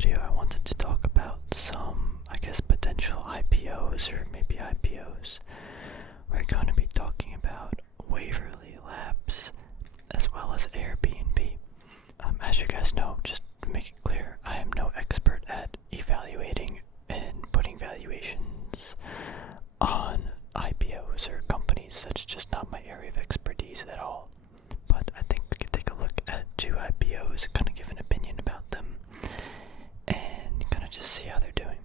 video, I wanted to talk about some, potential IPOs or maybe IPOs. We're going to be talking about Waverly Labs as well as Airbnb. As you guys know, just to make it clear, I am no expert at evaluating and putting valuations on IPOs or companies. That's just not my area of expertise at all. But I think we could take a look at two IPOs and kind of give an opinion about them and kind of just see how they're doing.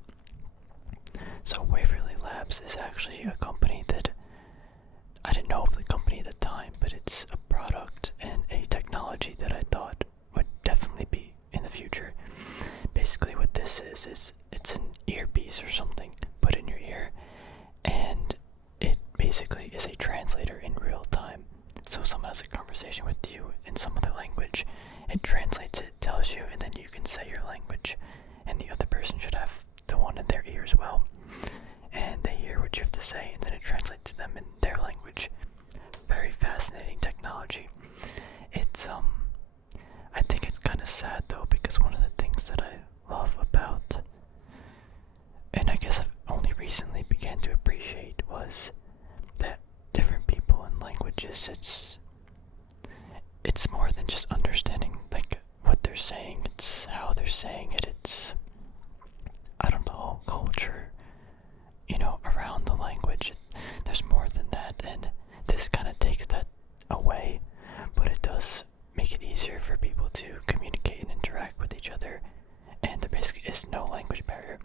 So Waverly Labs is actually a company that I didn't know of the company at the time, but it's a product and a technology that I thought would definitely be in the future. Basically what this is it's an earpiece or something put in your ear, and it basically is a translator in real time. So someone has a conversation with you in some other language, it translates it, tells you, and then you can say your language, and the other person should have the one in their ear as well. And they hear what you have to say, and then it translates to them in their language. Very fascinating technology. It's I think it's kind of sad though, because one of the things that I love about, and I guess I've only recently began to appreciate, was that different people and languages, it's more than just understanding like what they're saying, it's how they're saying it, it's the whole culture, around the language. There's more than that, and this kind of takes that away, but it does make it easier for people to communicate and interact with each other, and there basically is no language barrier.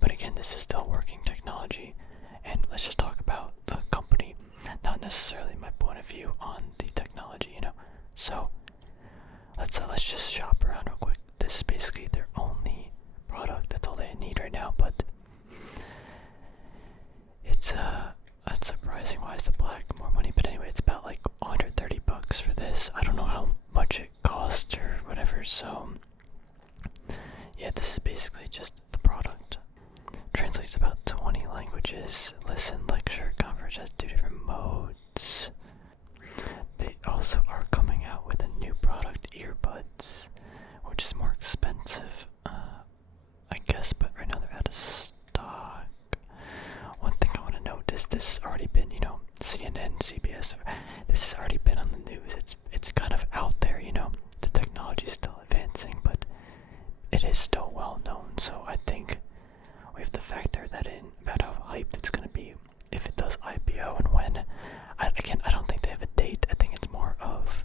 But again, this is still working technology, and let's just talk about the company, not necessarily my point of view on the technology, So let's just shop around real quick. This is basically their only product. That's all they need right now, but it's that's surprising. Why is the black more money? But anyway, it's about like $130 for this. I don't know how much it costs or whatever, so yeah, this is basically just the product. Translates about 20 languages. Listen, lecture, conference, has 2 different modes. They also are coming out with a new product, earbuds, which is more expensive, I guess, but right now they're out of stock. One thing I want to note is this has already been, CNN, CBS, this has already been on the news. It's kind of out there, the technology is still advancing, but it is still well known, so I think we have to factor that in about how hyped it's going to be if it does IPO and when. I don't think they have a date. I think it's more of,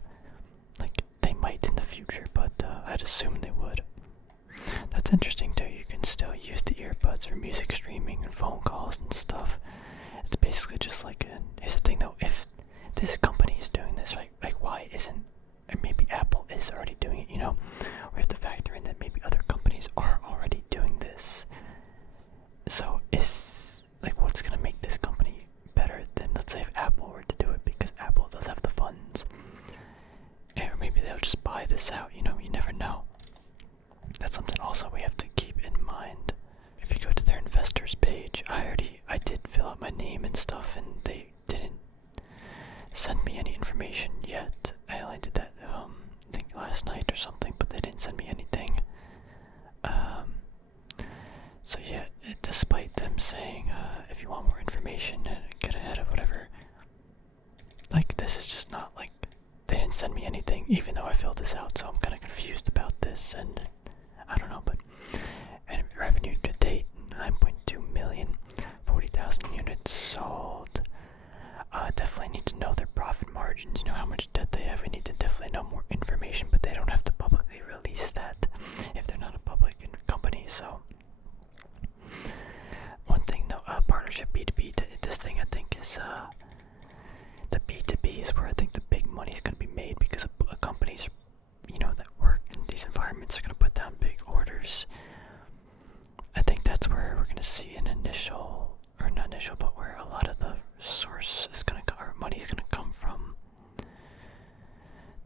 like, they might in the future, but I'd assume they would. That's interesting too. You can still use the earbuds for music streaming and phone calls and stuff. It's basically just like here's the thing though, if this company is doing this, like why isn't, or maybe Apple is already doing it, we have to factor in that maybe other companies are already doing this. So what's gonna make this company better than, let's say, if Apple were to do it, because Apple does have the funds. Or maybe they'll just buy this out, you never know. That's something also we have to keep in mind. If you go to their investors page, I did fill out my name and stuff, and they didn't send me any information yet. I only did that, I think last night or something, but they didn't send me anything. So yeah, despite them saying, if you want more information, get ahead of whatever, like, this is just not, like, they didn't send me anything, even though I filled this out, so I'm kind of confused about this, and I don't know, and revenue to date, 9.2 million, 40,000 units sold. Definitely need to know their profit margins, how much debt they have. We need to definitely know more information, but they don't have to publicly release that if they're not a public company, so. One thing though, partnership B2B, this thing I think is, the B2B is where I think the big money is going to be made, because companies, that work in these environments are going to put down big orders. I think that's where we're going to see an initial, or not initial, but where a lot of the source is going to, or money is going to come from.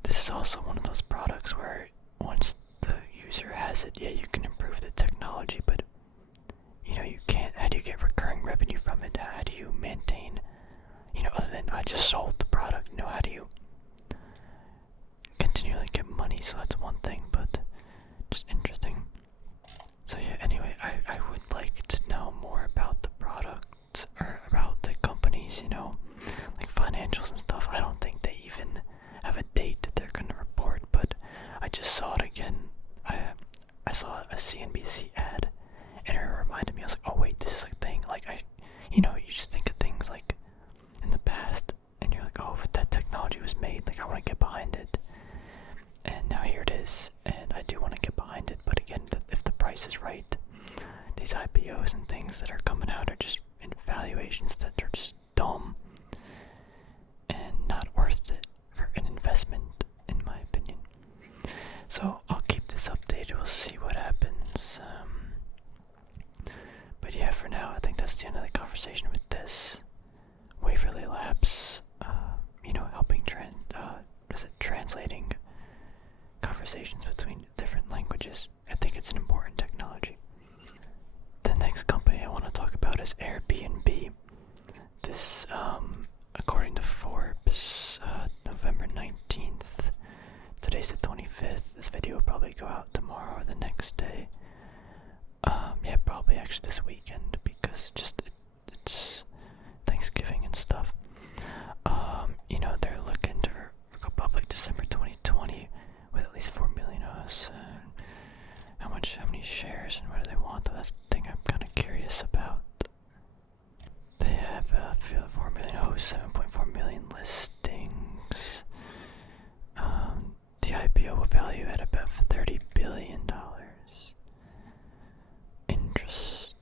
This is also one of those products where once the user has it, yeah, you can improve the technology, but you can't. How do you get recurring revenue from it? How do you maintain, other than I just sold the product, how do you continually get money? So that's one thing, but just interesting. price is right. These IPOs and things that are coming out are just in valuations that are just dumb and not worth it for an investment, in my opinion. So I'll keep this updated. We'll see what happens. But yeah, for now, I think that's the end of the conversation with this. Waverly Labs, helping translating conversations between different languages. I think it's an important technology. The next company I want to talk about is Airbnb. This, according to Forbes, November 19th. Today's the 25th. This video will probably go out tomorrow or the next day. Yeah, probably actually this weekend because it's Thanksgiving and stuff. They're looking to go public December 2020 with at least 4 million hosts. How many shares and what do they want? That's the thing I'm kind of curious about. They have 4 million hosts, 7.4 million listings. The IPO will value at about $30 billion. Interesting.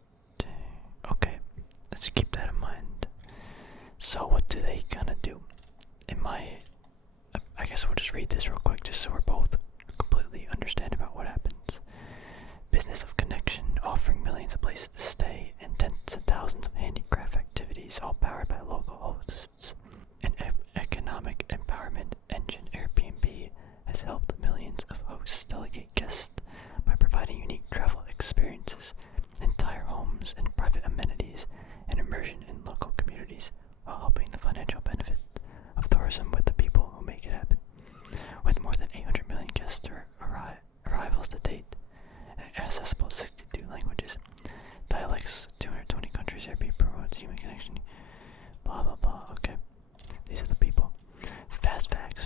Okay, let's keep that in mind. So what do they kind of do? I guess we'll just read this real quick just so we're both completely understand about what happens. Business of connection, offering millions of places to stay and tens of thousands of handicraft activities, all powered by local hosts. An economic empowerment engine, Airbnb has helped millions of hosts delegate guests by providing unique travel experiences, entire homes and private amenities, and immersion in local communities, while helping the financial benefit of tourism with the people who make it happen. With more than 800 million guest arrivals to date, accessible 62 languages, dialects, 220 countries, Airbnb promotes human connection, blah blah blah. Okay, these are the people. Fast facts: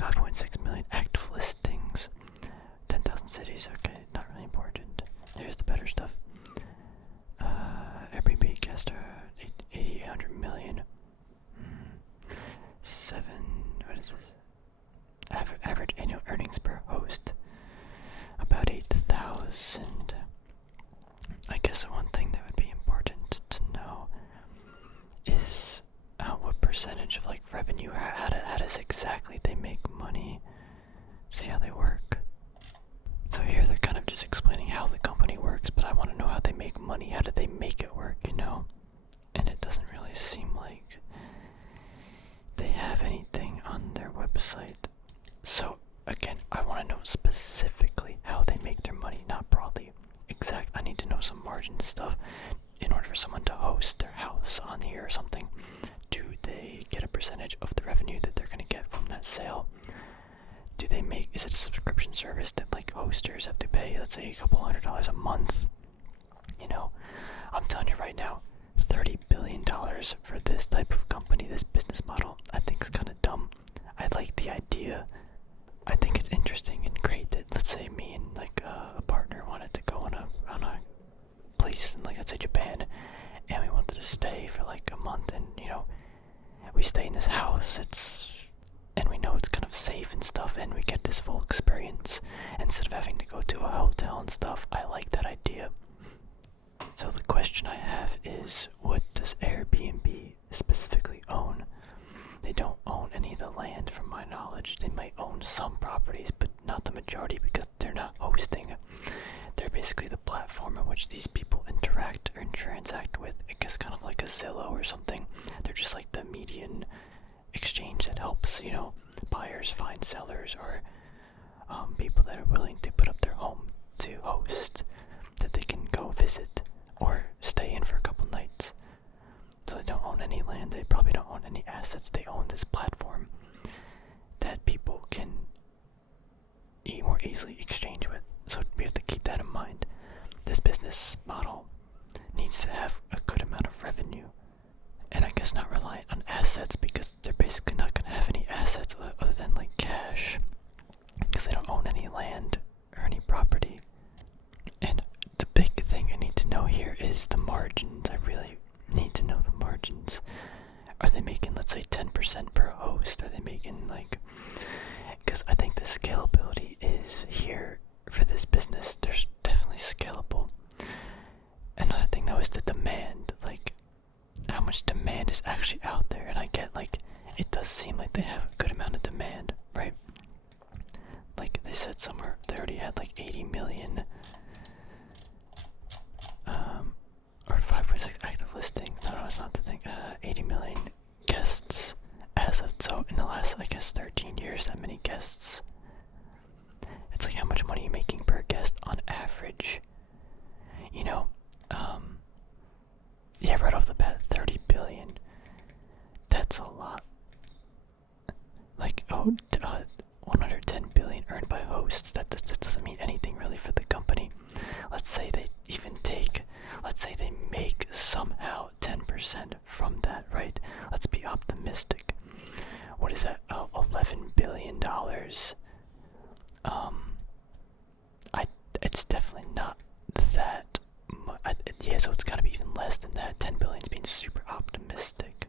5.6 million active listings, 10,000 cities. Okay, not really important. Here's the better stuff. Airbnb guest 800 million. What is this? Average annual earnings per host, about 8,000. I guess the one thing that would be important to know is what percentage of revenue, how does exactly they make money, see how they work. So here they're kind of just explaining how the company works, but I want to know how they make money. How do they make it work, And it doesn't really seem like they have anything on their website. So again, I want to know specifically how they make their money, not broadly. I need to know some margin stuff in order for someone to host their house on here or something. Do they get a percentage of the revenue that they're going to get from that sale? Is it a subscription service that hosters have to pay, let's say a couple $100 a month? I'm telling you right now, $30 billion for this type of company, this business model, I think is kind of dumb. I like the idea. I think it's interesting and great that, let's say me and a partner wanted to go on a place in let's say Japan, and we wanted to stay for a month, and we stay in this house. And we know it's kind of safe and stuff, and we get this full experience instead of having to go to a hotel and stuff. I like that idea. So the question I have is, what does Airbnb specifically own? They don't own any of the land from my knowledge. They might own some properties, but not the majority because they're not hosting. They're basically the platform in which these people interact or transact with. I guess kind of like a Zillow or something. They're just like the median exchange that helps, buyers find sellers, or people that are willing to put up their home to host, that they can go visit or stay in for a couple nights. So they don't own any land, they probably don't own any assets, they own this platform that people can more easily exchange with. So we have to keep that in mind. This business model needs to have a good amount of revenue, and I guess not reliant on assets, because they're basically not going to have any assets other than cash, because they don't own any land or any property. And the big thing I need to know here is the margins. I really need to know the margins. Are they making, let's say, 10% per host? Are they making because I think the scalability is here for this business. There's definitely scalability they already had like 80 million, or 5.6 active listings. No, it's not the thing. 80 million guests as of, so in the last, I guess, 13 years, that many guests. It's like how much money you're making per guest on average. You know, yeah, right off the bat, 30 billion. That's a lot. Like, 110 billion earned by hosts. That doesn't mean anything really for the company. Let's say they let's say they make somehow 10% from that, right? Let's be optimistic. What is that? $11 billion. It's definitely not that much. Yeah, so it's gotta be even less than that. 10 billion's being super optimistic.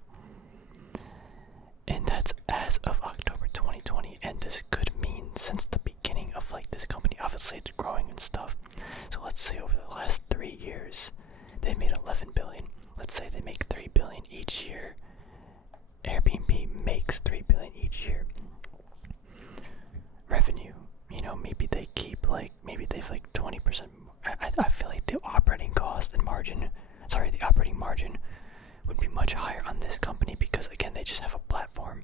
And that's as of October 2020, and this could mean since the beginning of like this company. Obviously it's growing and stuff. So let's say over the last 3 years, they made 11 billion. Let's say they make 3 billion each year. Airbnb makes 3 billion each year. Revenue, you know, maybe they keep like, maybe they've like 20%. I feel like the operating cost and margin, the operating margin would be much higher on this company because again, they just have a platform.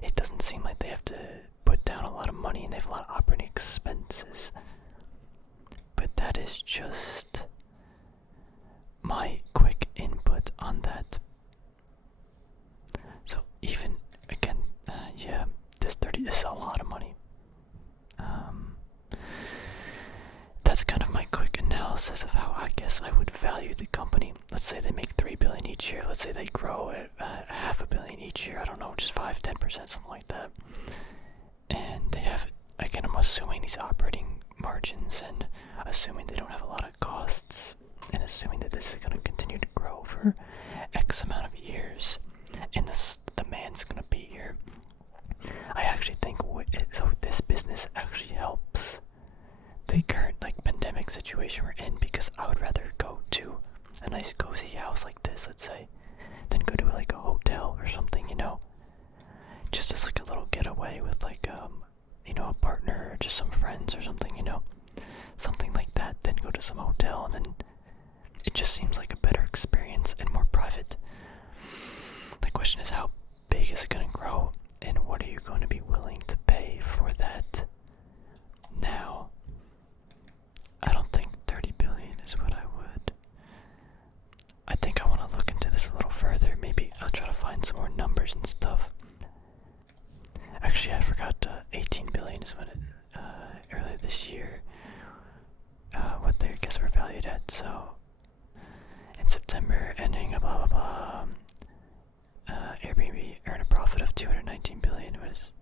It doesn't seem like they have to put down a lot of money and they have a lot of operating expenses. But that is just my quick input on that. So even again, yeah, this is a lot of money. That's kind of my quick analysis of how I guess I would value the company. Let's say they make 3 billion each year. Let's say they grow at $500 million each year. I don't know, just 5-10%, something like that. And they have, again, I'm assuming these operating margins and assuming they don't have a lot of costs and assuming that this is going to continue to grow for X amount of years and this demand's going to be here. I actually think so this business actually helps the current like pandemic situation we're in, because I would rather go to a nice cozy house like this, let's say, than go to like a hotel or something, you know, just as like a little getaway with like you know, a partner or just some friends or something, you know, something like that, then go to some hotel, and then it just seems like a better experience and more private. The question is, how big is it going to grow, and what are you going to be willing to pay for that? Now, I don't think 30 billion is what I would. I think I want to look into this a little further. Maybe I'll try to find some more numbers and stuff. Actually, I forgot 18 billion is what it, earlier this year, what they, I guess, were valued at. So, in September, ending, blah, blah, blah, Airbnb earned a profit of 219 billion. What is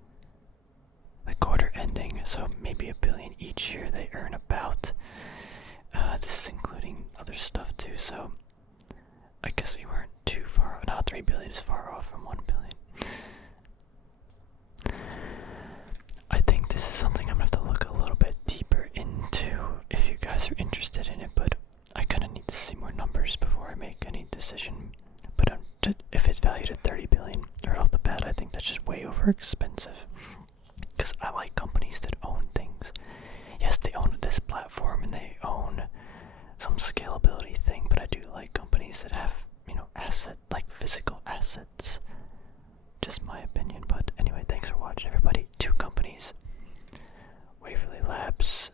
the quarter ending? So maybe $1 billion each year they earn about. This is including other stuff too, so I guess we weren't too far. No, 3 billion is far off from 1 billion. I think this is something I'm gonna have to look a little bit deeper into if you guys are interested in it, but I kind of need to see more numbers before I make any decision. But if it's valued at 30 billion right off the bat, I think that's just way over expensive. Because I like companies that own things. Yes, they own this platform and they own some scalability thing, but I do like companies that have, you know, like physical assets. Just my opinion, but anyway, thanks for watching, everybody. 2 companies, Waverly Labs